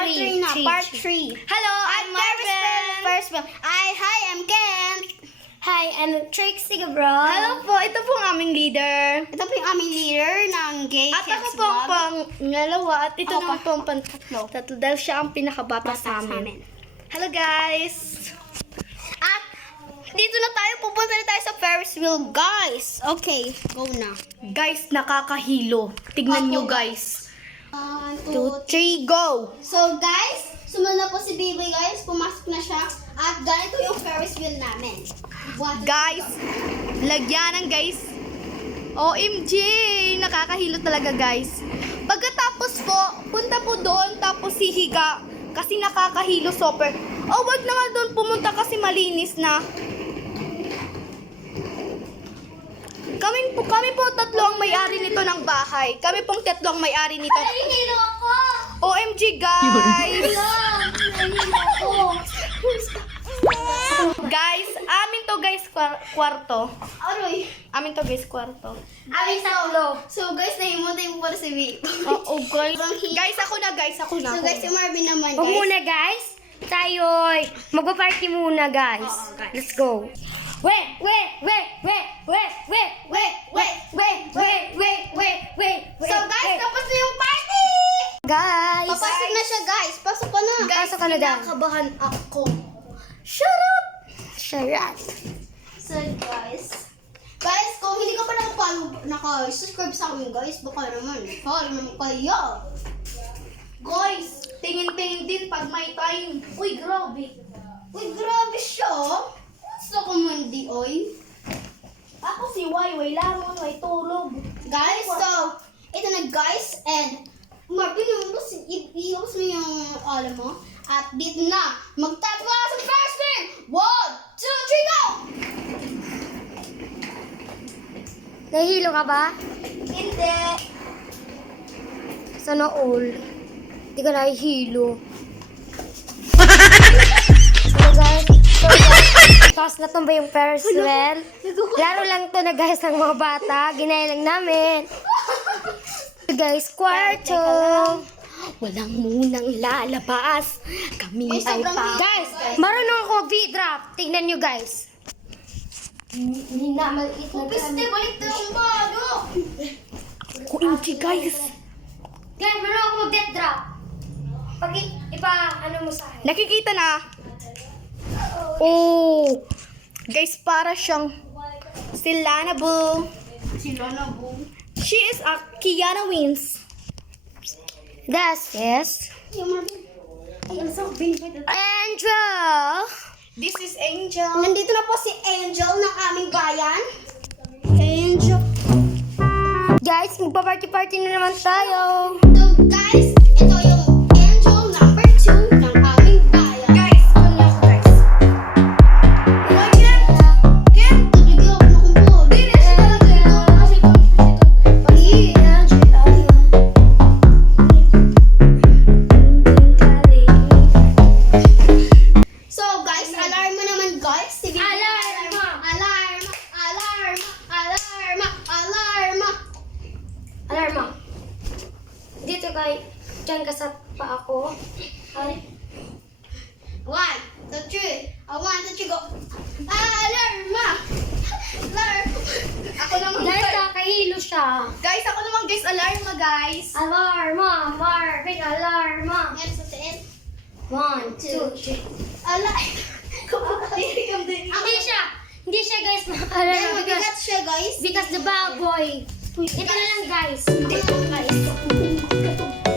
3 na. Part 3. Hello, I'm Marvel. First film. Hi, I'm Kent. Hi, I'm Trixie Gabron. Hello po, ito po ang aming leader. Ito po yung aming leader ng Gay At ako Kids po ang Vlog. pangalawa at ito Ako naman pa. po ang tatlo dahil siya ang pinakabata Bata sa amin. Hello guys! At dito na tayo. Pupunta na tayo sa Ferris wheel, guys. Okay, go na. Guys, nakakahilo. Tignan nyo Ako, guys. 1, 2, 2, 3, go! So guys, sumunod na po si Baby guys. Pumasok na siya. At ganito yung Ferris wheel namin. Guys, lagyanan guys. OMG! Nakakahilo talaga guys. Pagkatapos po, punta po doon tapos hihiga. Kasi nakakahilo super. Oh, wag na nga doon pumunta kasi malinis na. Kami po tatlo ang may-ari nito ng bahay. Kami pong tatlo ang may-ari nito. Nahihilo ako! OMG guys! Guys, amin to guys kwarto. Aroy. Amin to guys kwarto. Amin sa ulo. So guys, nahimutay mo para si Baby. Oo guys. Guys, ako na guys. Ako na. So guys, si Marvin naman Huwag guys. muna guys. Tayo'y magpa-party muna guys. Oo, guys. Let's go. Wait. So guys, tapos na yung party! Guys. Papasok na siya guys. Pasok ka na. Pasok ka na daw. Kinakabahan ako. Shut up! Sharat. So guys, kung hindi ka pa naka-subscribe sa amin guys, baka naman, follow naman kayo. Guys, tingin-tingin din pag may time. Uy, grabe. Uy, grabe siya. Gusto ko man di, oy. Ako si Wayway lamang, may tulog. Guys, so, ito na guys, and Marvin, i-ubos mo yung alam mo. At dito na, magtatwa sa first thing! 1, 2, 3, go! Nahihilo ka ba? Hindi. Sana all. Hindi ka nahihilo. So guys, tapos natumba yung Ferris wheel. Laro lang to na guys ng mga bata. Ginaya lang namin. So guys, kwarto. Walang munang lalabas. Kami May ay sobrang pa. hilo, Guys, guys. marunong ako V-drop. Tingnan nyo guys. Hindi na maliit na Piste, balik na yung balo. OMG guys. Guys, marunong ako mag-death drop. Pag ano mo sa akin. Nakikita na. Oh. Guys, para siyang si Lana Boo. Sila na, boo. She is a Kiana Wins. That's yes. Yung Marvin. Ay, ang sabi. Angel. This is Angel. Nandito na po si Angel ng aming bayan. Angel. Guys, magpa-party-party na naman tayo. So guys, ito yung Angel number 2 ng aming bayan. Guys, ano ako guys? Wag yan. Yan. Tutuloy ako na kumpo. Dili siya talaga. So guys, alarm mo naman guys. Sige. Alarma. Alarma. Dito kay, dyan ka sa pa ako. Ay. 1, 2, 3. 1, 2, 3, go. Alarma. Ako naman Guys, guys. nakahilo siya. Guys, ako naman guys. Alarma guys. Alarma, Marvin, alarma. Yan sa tiin. 1, 2, 3. Alarm. Hindi siya guys Dahil makakalala mabigat siya guys. because the bad boy. Ito na lang guys. Ito na lang guys.